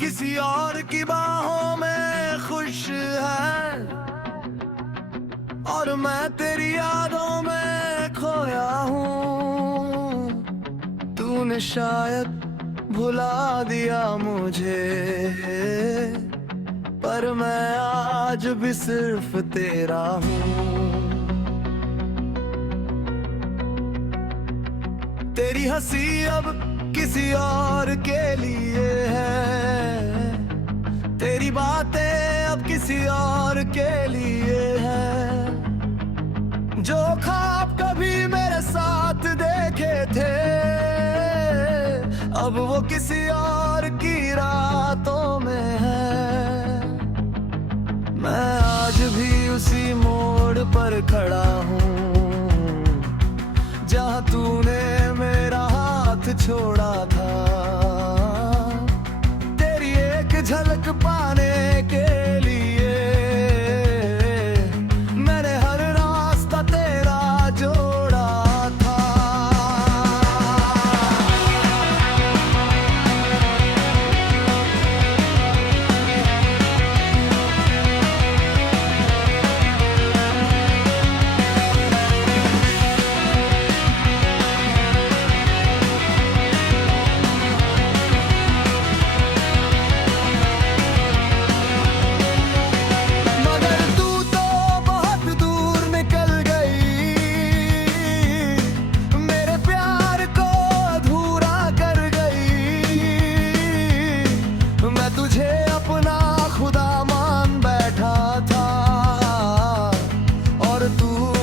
किसी और की बाहों में खुश है और मैं तेरी यादों में खोया हूँ। तूने शायद भुला दिया मुझे, पर मैं आज भी सिर्फ तेरा हूँ। तेरी हंसी अब किसी और के लिए है, तेरी बातें अब किसी और के लिए है। जो ख्वाब कभी मेरे साथ देखे थे, अब वो किसी और की रातों में है। मैं आज भी उसी मोड़ पर खड़ा हूँ जहाँ तूने मेरा हाथ छोड़ा था। तेरी एक झलक पाने के लिए मैंने हर रास्ता तेरा जोड़ा था।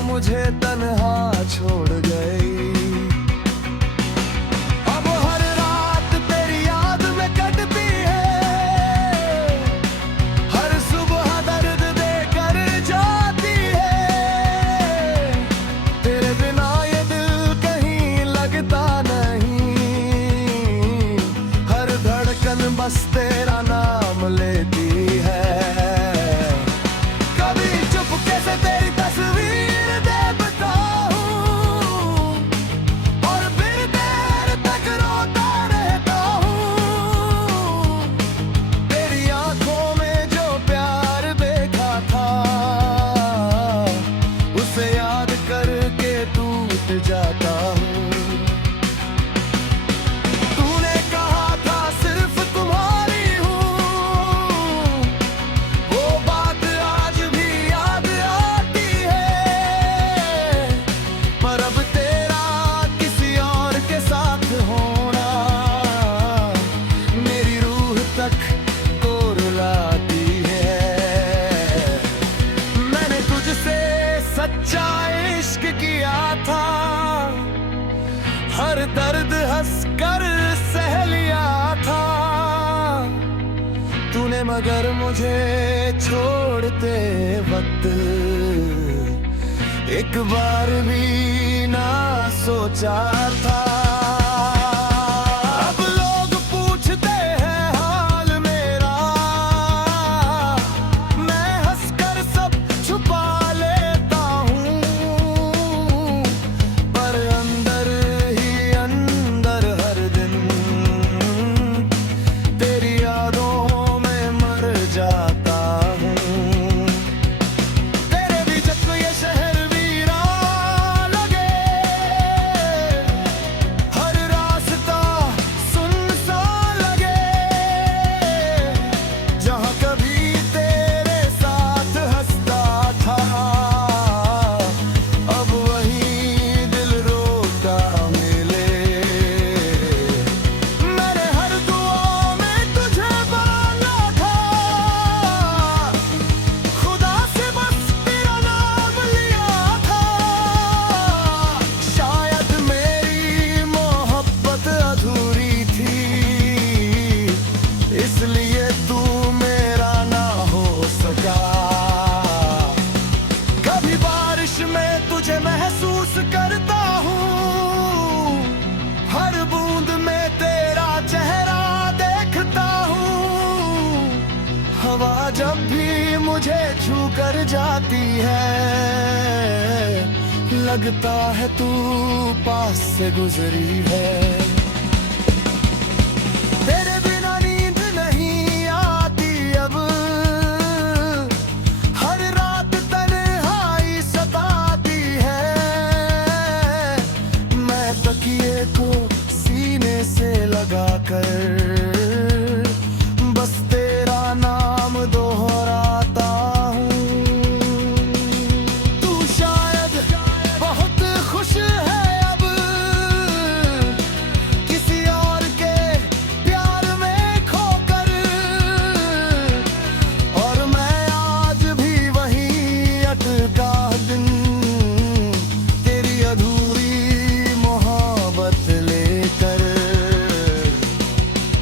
मुझे तन्हा छोड़ गई। अब हर रात तेरी याद में कटती है, हर सुबह दर्द देकर जाती है। तेरे बिना ये दिल कहीं लगता नहीं, हर धड़कन बस तेरा नाम लेती है। कभी चुपके से तेरी तस्वीर जाता हूँ। तूने कहा था सिर्फ तुम्हारी हूँ, वो बात आज भी याद आती है। पर अब तेरा किसी और के साथ होना मेरी रूह तक को रुलाती है। मैंने तुझसे सच्चा इश्क किया था, हर दर्द हंसकर सह लिया था तूने, मगर मुझे छोड़ते वक्त एक बार भी ना सोचा था। अब लोग पूछते हैं हाल मेरा, मैं हंसकर सब छुपा लेता हूँ, पर अंदर ही अंदर हर दिन तेरी यादों में मर जाता हूँ। तेरे भी जब ये शहर वीरान लगे, हर रास्ता सुनसान लगे, जहाँ कभी तेरे साथ हंसता था, अब वही दिल रोता मिले। मैंने हर दुआ में तुझे मांगा था, खुदा से बस तेरा नाम लिया था। शायद मेरी मोहब्बत अधूरी थी, इसलिए तू मेरा ना हो सका। कभी बारिश में तुझे महसूस करता हूँ, हर बूंद में तेरा चेहरा देखता हूँ। हवा जब भी मुझे छू कर जाती है, लगता है तू पास से गुजरी है। तेरे बिना नींद नहीं आती अब, हर रात तन्हाई सताती है। मैं तकिए को सीने से लगा कर बस तेरा नाम दोहराता हूँ। तू शायद बहुत खुश है अब किसी और के प्यार में खोकर, और मैं आज भी वहीं अटका दिन तेरी अधूरी मोहब्बत लेकर।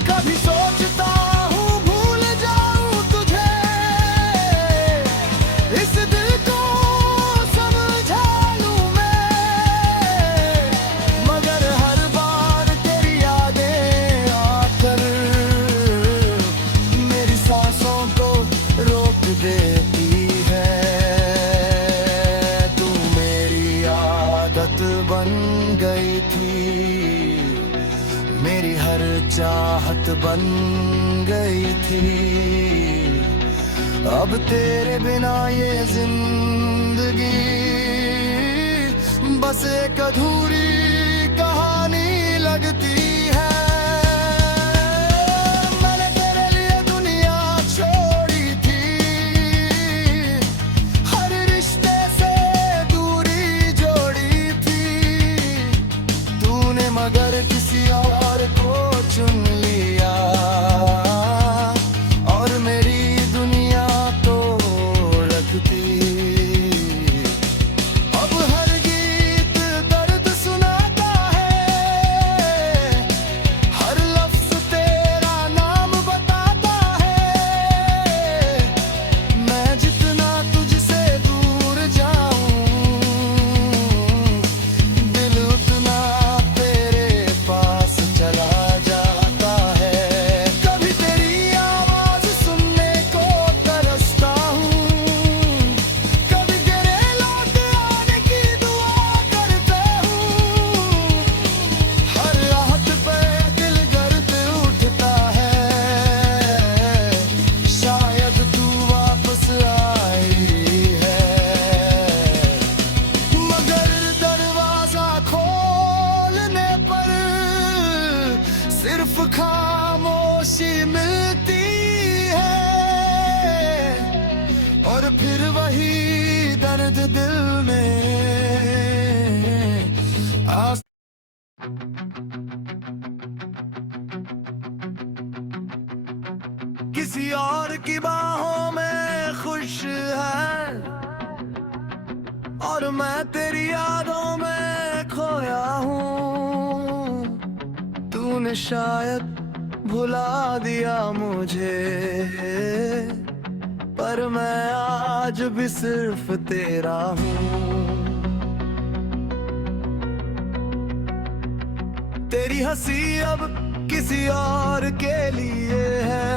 कभी सोचता हूँ भूल जाऊं तुझे, इस दिल को समझा लूं मैं, मगर हर बार तेरी यादें आकर मेरी सांसों को रोक देती है। तू मेरी आदत बन गई थी, मेरी हर चाहत बन गई थी। अब तेरे बिना ये जिंदगी बस एक अधूरी कहानी लगती है। मैंने तेरे लिए दुनिया छोड़ी थी, हर रिश्ते से दूरी जोड़ी थी। तूने मगर किसी और को चुन लिया, और मेरी दुनिया तो लगती। अब हर गीत दर्द सुनाता है, हर लफ्ज तेरा नाम बताता है। मैं जितना तुझसे दूर जाऊं, दिल उतना तेरे पास चला जाता है। कभी तेरी आवाज सुनने को तरसता हूँ, कभी तेरे लौट आने की दुआ करता हूँ। हर रात पे दिल गर्द उठता है, शायद तू वापस आई है। मगर दरवाजा खोलने पर सिर्फ खामोशी मिलती है, और फिर वही दर्द दिल में आस। किसी और की बाहों में खुश है, और मैं तेरी यादों में खोया हूँ। तूने शायद भुला दिया मुझे, पर मैं आज भी सिर्फ तेरा हूँ। तेरी हंसी अब किसी और के लिए है,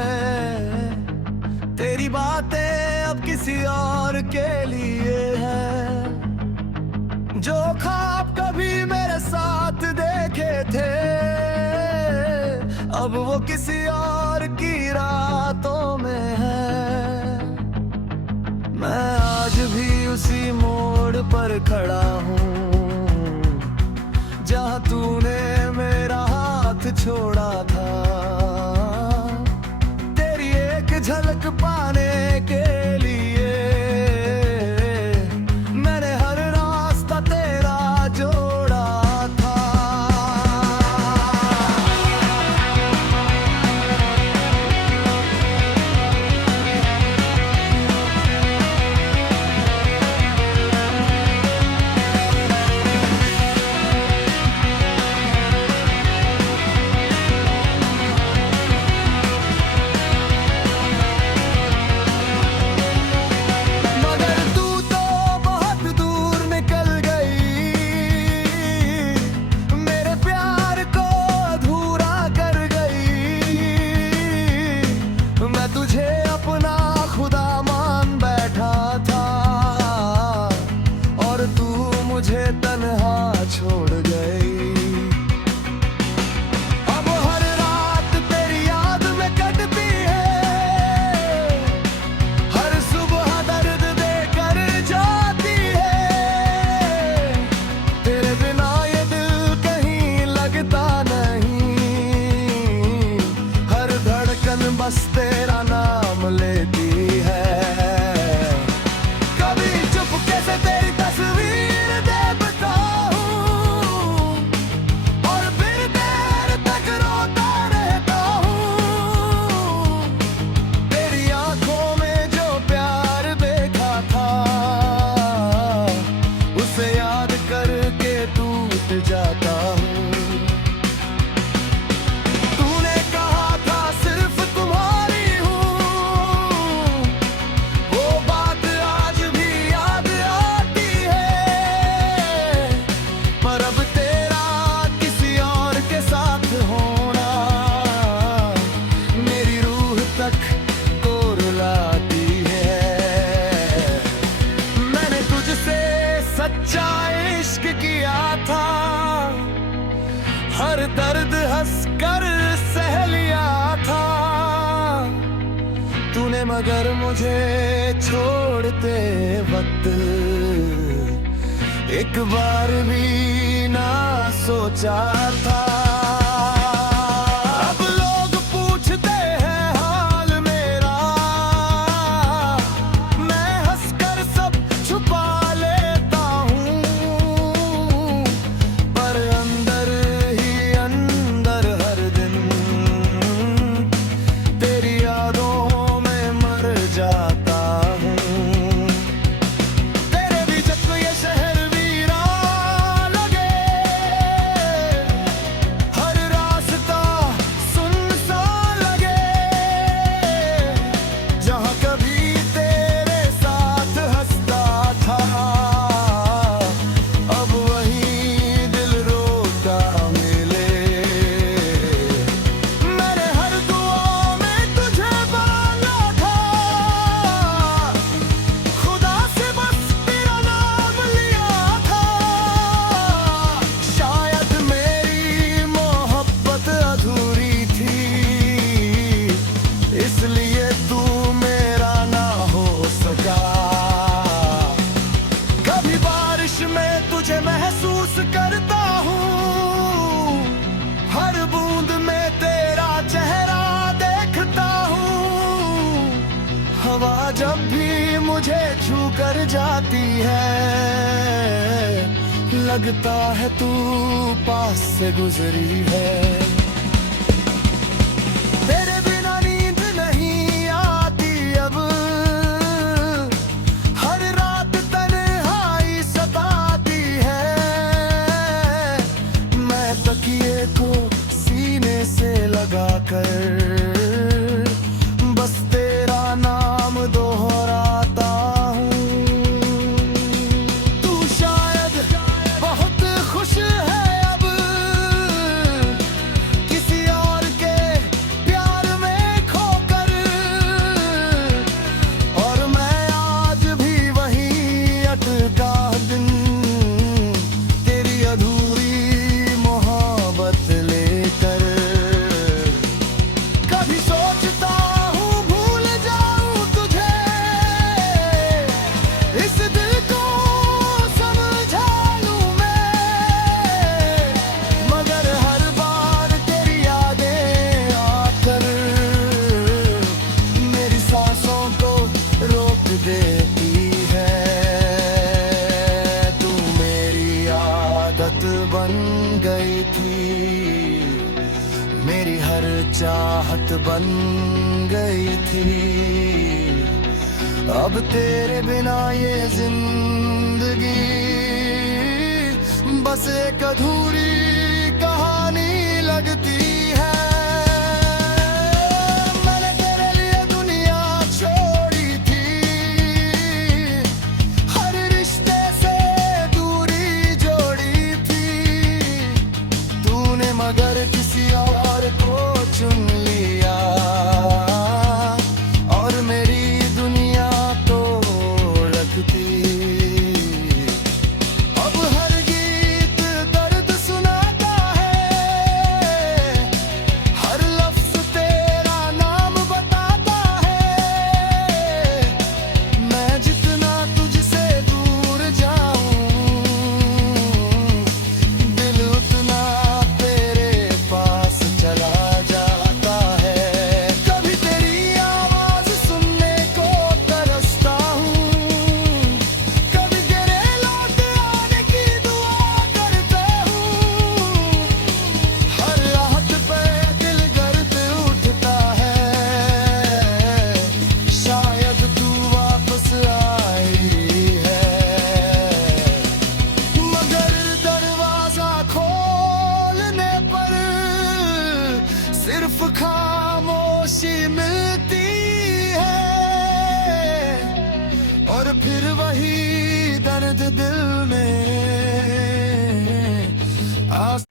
तेरी बातें अब किसी और के लिए है। जो ख्वाब कभी मेरे साथ देखे थे, अब वो किसी और की रातों में है। मैं आज भी उसी मोड़ पर खड़ा हूँ जहाँ तूने मेरा हाथ छोड़ा था। तेरी एक झलक पाने के लिए मैंने हर रास्ता तेरा जोड़ा था। दर्द हंस कर सह लिया था तूने, मगर मुझे छोड़ते वक्त एक बार भी ना सोचा था। अब लोग पूछते हैं हाल मेरा, मैं हंसकर सब छुपा लेता हूँ, पर अंदर ही अंदर हर दिन तेरी यादों में मर जाता हूँ। तेरे भी जब ये शहर वीरान लगे, हर रास्ता सुनसान लगे, जहाँ कभी तेरे साथ हंसता था, अब वही दिल रोता मिले। मैंने हर दुआ में तुझे मांगा था, खुदा से बस तेरा नाम लिया था। शायद मेरी मोहब्बत अधूरी थी, इसलिए तू मेरा ना हो सका। कभी बारिश में तुझे महसूस करता हूँ, हर बूंद में तेरा चेहरा देखता हूँ। हवा जब भी मुझे छू कर जाती है, लगता है तू पास से गुजरी है। तेरे बिना नींद नहीं आती अब, हर रात तन्हाई सताती है। मैं तकिए को सीने से लगा कर बस तेरा नाम दोहराता हूँ। तू शायद बहुत खुश है अब, किसी और के प्यार में खोकर, और मैं आज भी वहीं अटका दिन तेरी अधूरी मोहब्बत लेकर। कभी सोचता हूँ भूल जाऊं तुझे, इस दिल को समझा लूं मैं, मगर हर बार तेरी यादें आकर मेरी सांसों को रोक देती है। तू मेरी आदत बन गई थी, मेरी हर चाहत बन गई थी। अब तेरे बिना ये जिंदगी बस एक अधूरी कहानी लगती है। मैंने तेरे लिए दुनिया छोड़ी थी, हर रिश्ते से दूरी जोड़ी थी, तूने मगर किसी और को चुन लिया, और मेरी दुनिया तो लगती। अब हर गीत दर्द सुनाता है, हर लफ्ज तेरा नाम बताता है। मैं जितना तुझसे दूर जाऊं, दिल उतना तेरे पास चला जाता है। कभी तेरी आवाज सुनने को तरसता हूँ, कभी तेरे लौट आने की दुआ करता हूँ। हर रात पे दिल गर्द उठता है, शायद तू वापस आई है, मगर दरवाजा खोलने पर सिर्फ खामोशी मिलती है, और फिर वही दर्द दिल में आस।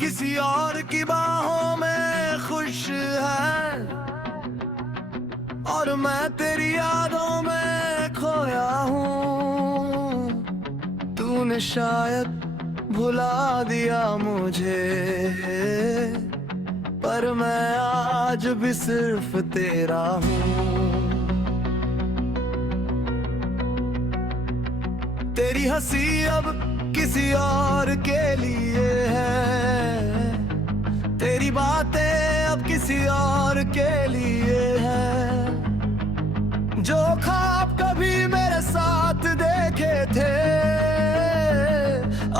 किसी और की बाहों में खुश है, और मैं तेरी यादों में खोया हूँ। तूने शायद भुला दिया मुझे, पर मैं आज भी सिर्फ तेरा हूँ। तेरी हंसी अब किसी और के लिए है, तेरी बातें अब किसी और के लिए है। जो ख्वाब कभी मेरे साथ देखे थे,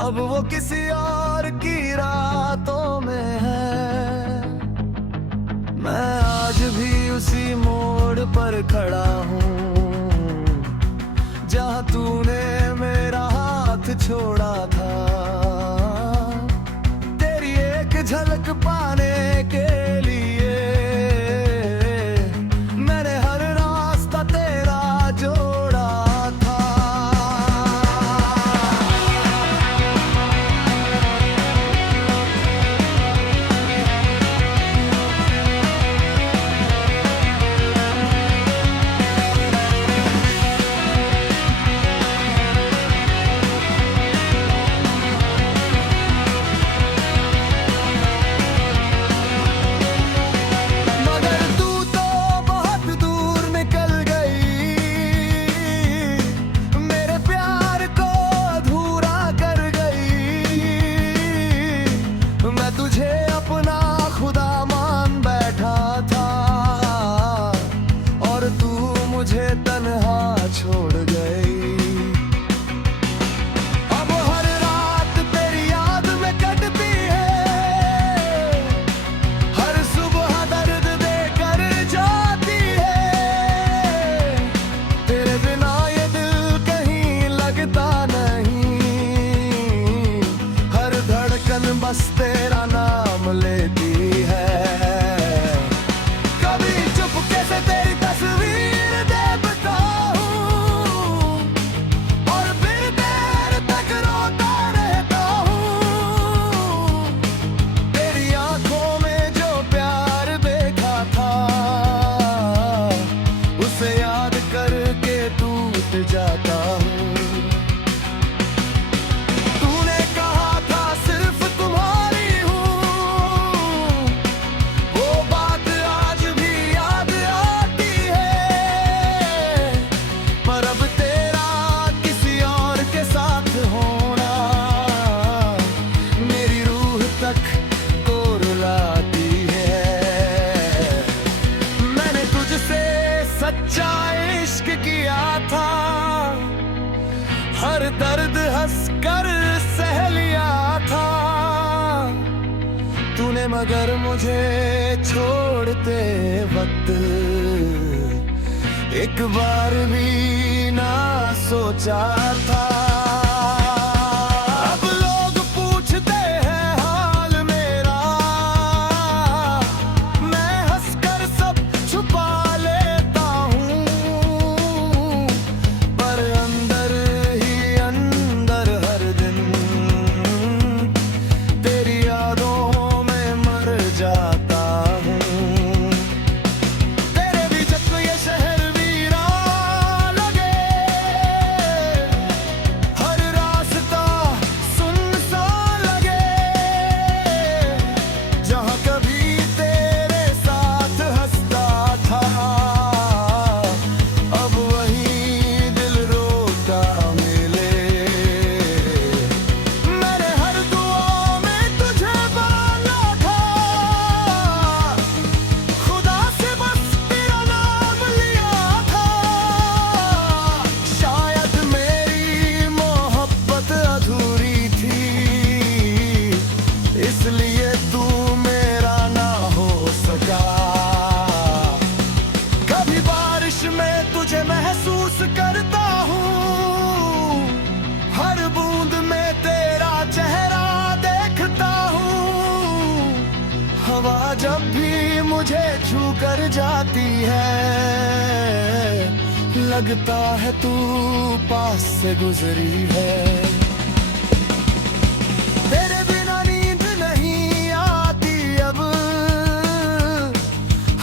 अब वो किसी और की रातों में है। मैं आज भी उसी मोड़ पर खड़ा हूँ जहाँ तूने मेरा हाथ छोड़ा था। तेरी एक झलक पाने के लिए मैंने हर रास्ता तेरा जोड़ा था। मुझे तन्हा छोड़ गई। अब हर रात तेरी याद में कटती है, हर सुबह दर्द देकर जाती है। तेरे बिना ये दिल कहीं लगता नहीं, हर धड़कन बस तेरा नाम लेती है। कभी चुपके से तेरी तस्वीर जाता हूँ। तूने कहा था सिर्फ तुम्हारी हूँ, वो बात आज भी याद आती है। पर अब तेरा किसी और के साथ होना मेरी रूह तक को रुलाती है। मैंने तुझसे सच्चा इश्क किया था, हर दर्द हंसकर सह लिया था तूने, मगर मुझे छोड़ते वक्त एक बार भी ना सोचा था। अब लोग पूछते हैं हाल मेरा, मैं हंसकर सब छुपा लेता हूँ, पर अंदर ही अंदर हर दिन तेरी यादों में मर जाता हूँ। तेरे भी जब ये शहर वीरान लगे, हर रास्ता सुनसान लगे, जहाँ कभी तेरे साथ हंसता था, अब वही दिल रोता मिले। मैंने हर दुआ में तुझे मांगा था, खुदा से बस तेरा नाम लिया था। शायद मेरी मोहब्बत अधूरी थी, इसलिए तू मेरा ना हो सका। कभी बारिश में तुझे महसूस करता हूँ, हर बूंद में तेरा चेहरा देखता हूँ। हवा जब भी मुझे छू कर जाती है, लगता है तू पास से गुजरी है। तेरे बिना नींद नहीं आती अब,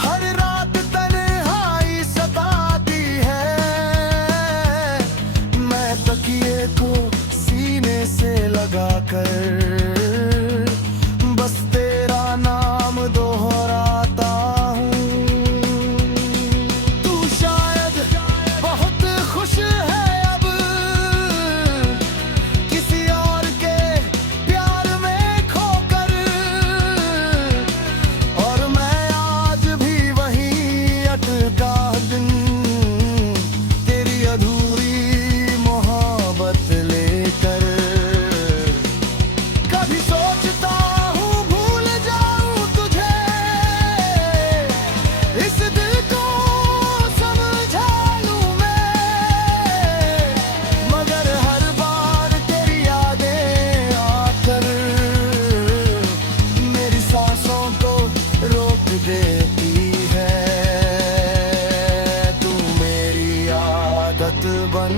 हर रात तन्हाई सताती है। मैं तकिए को सीने बन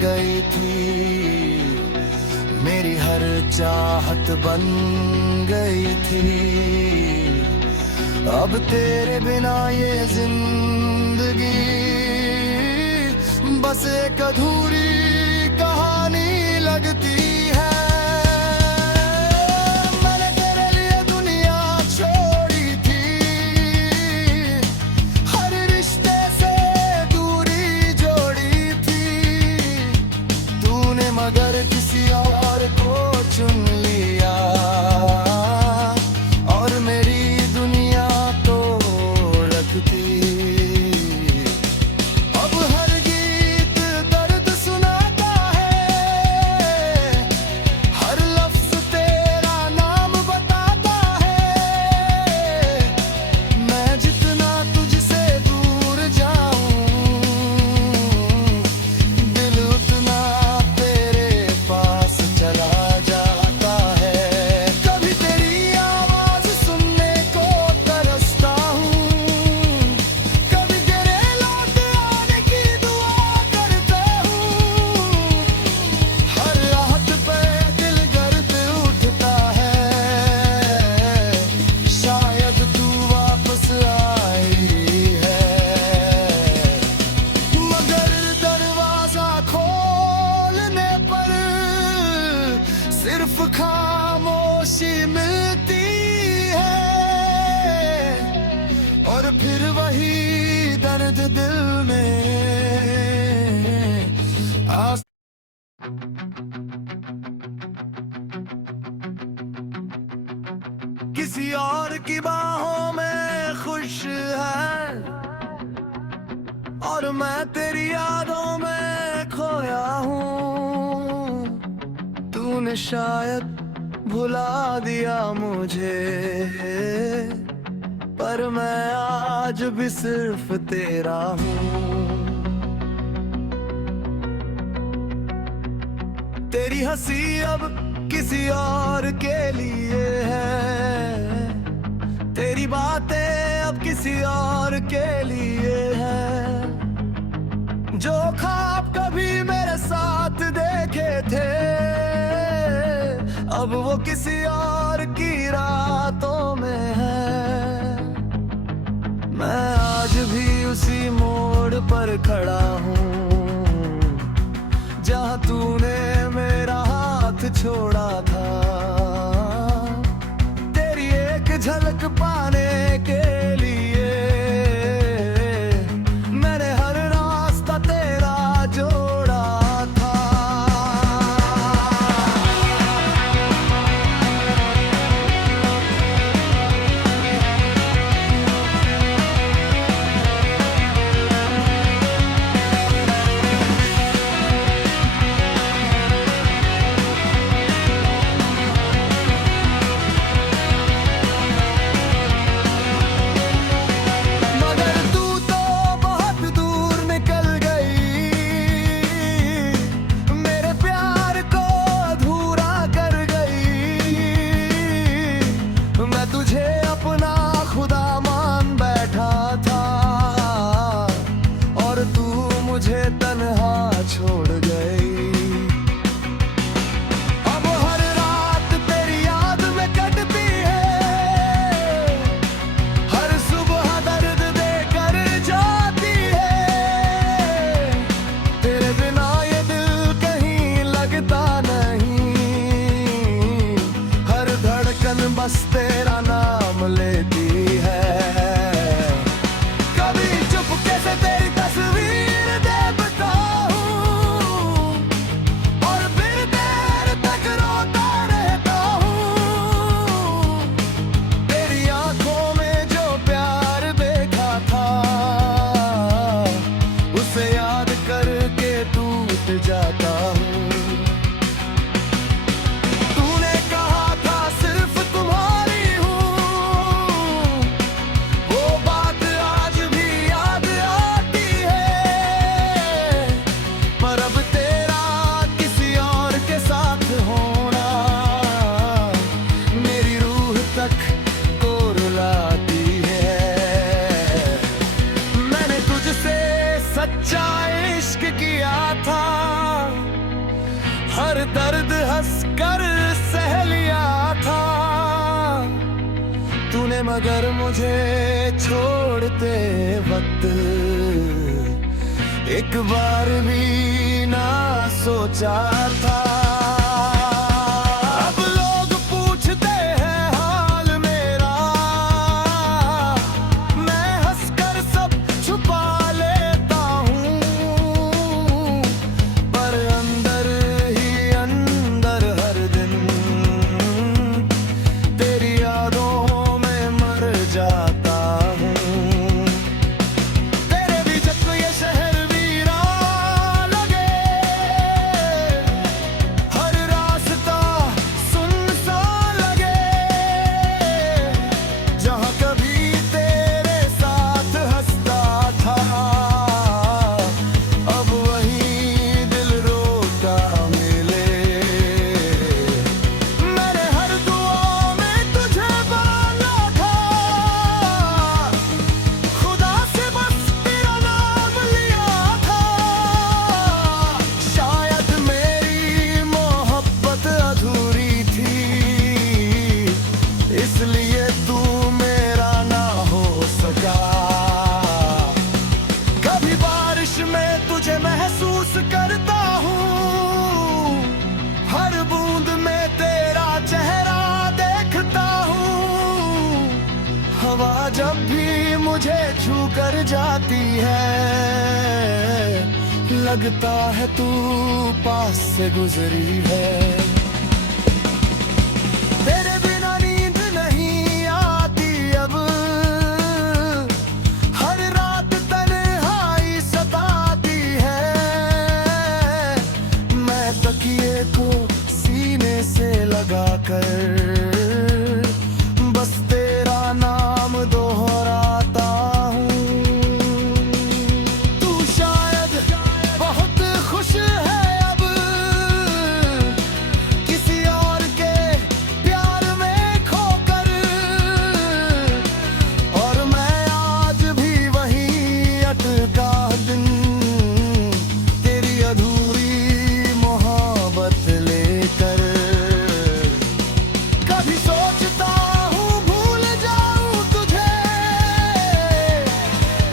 गई थी, मेरी हर चाहत बन गई थी। अब तेरे बिना ये जिंदगी बस एक अधूरी कहानी लगती है। मैंने तेरे लिए दुनिया छोड़ी थी, हर रिश्ते से दूरी जोड़ी थी, तूने मगर किसी और को चुन लिया और मेरी दुनिया तो रखती। अब हर गीत दर्द सुनाता है, हर लफ्ज तेरा नाम बताता है। मैं जितना तुझसे दूर जाऊं, दिल उतना तेरे पास चला जाता है। कभी तेरी आवाज सुनने को तरसता हूँ, कभी तेरे लौट आने की दुआ करता हूँ। हर रात पे दिल गर्द उठता है, शायद तू वापस आई है। मगर दरवाजा खोलने पर सिर्फ खामोशी मिलती है, और फिर वही दर्द दिल में आस किसी और की बाहों में खुश है, और मैं तेरी यादों में खोया हूँ। तूने शायद भुला दिया मुझे, पर मैं आज भी सिर्फ तेरा हूँ। तेरी हंसी अब किसी और के लिए है, तेरी बातें अब किसी और के लिए है। जो ख्वाब कभी मेरे साथ देखे थे, अब वो किसी और की रातों में है। मैं आज भी उसी मोड़ पर खड़ा हूँ, जहाँ तूने मेरा हाथ छोड़ा था। तेरी एक झलक पाने के लिए मैंने हर रास्ता तेरा जोड़ा था। मगर तू तो बहुत दूर निकल गई, मेरे प्यार को अधूरा कर गई। मैं तुझे अपना खुदा मान बैठा था, और तू मुझे तन्हा छोड़ गई। अब हर रात तेरी याद में कटती है, हर सुबह दर्द देकर जाती है। तेरे बिना ये दिल कहीं लगता नहीं, हर धड़कन बस तेरा नाम लेती है। कभी चुपके से तेरी तस्वीर देखता हूँ, और फिर देर तक रोता रहता हूँ। तेरी आंखों में जो प्यार देखा था, उसे याद करके टूट जाता हूँ। तूने कहा था सिर्फ तुम्हारी हूँ, वो बात आज भी याद आती है। पर अब तेरा किसी और के साथ होना मेरी रूह तक को रुलाती है। मैंने तुझसे सच्चा इश्क किया था, दर्द हंस कर सह लिया था तूने, मगर मुझे छोड़ते वक्त एक बार भी ना सोचा था। अब लोग पूछते हैं हाल मेरा, मैं हंसकर सब छुपा लेता हूँ, पर अंदर ही अंदर हर दिन तेरी यादों में मर जाता हूँ। तेरे भी जब ये शहर वीरान लगे, हर रास्ता सुनसान लगे, जहाँ कभी तेरे साथ हंसता था, अब वही दिल रोता मिले। मैंने हर दुआ में तुझे मांगा था, खुदा से बस तेरा नाम लिया था। शायद मेरी मोहब्बत अधूरी थी, इसलिए तू मेरा ना हो सका। कभी बारिश में तुझे महसूस करता हूँ, हर बूंद में तेरा चेहरा देखता हूँ। हवा जब भी मुझे छू कर जाती है, लगता है तू पास से गुजरी है। तेरे बिना नींद नहीं आती अब, हर रात तन्हाई सताती है। मैं तकिए को सीने से लगा कर बस तेरा नाम दोहराता हूँ। तू शायद बहुत खुश है अब, किसी और के प्यार में खोकर, और मैं आज भी वहीं अटका दिन तेरी अधूरी मोहब्बत लेकर। कभी सोचता हूँ भूल जाऊँ तुझे,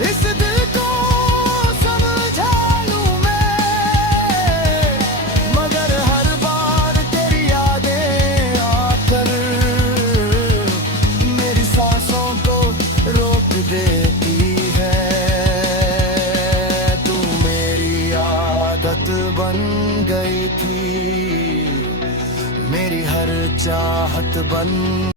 इस दिल को समझा लूँ मैं, मगर हर बार तेरी यादें आकर मेरी सांसों को रोक देती है। तू मेरी आदत बन गई थी, मेरी हर चाहत बन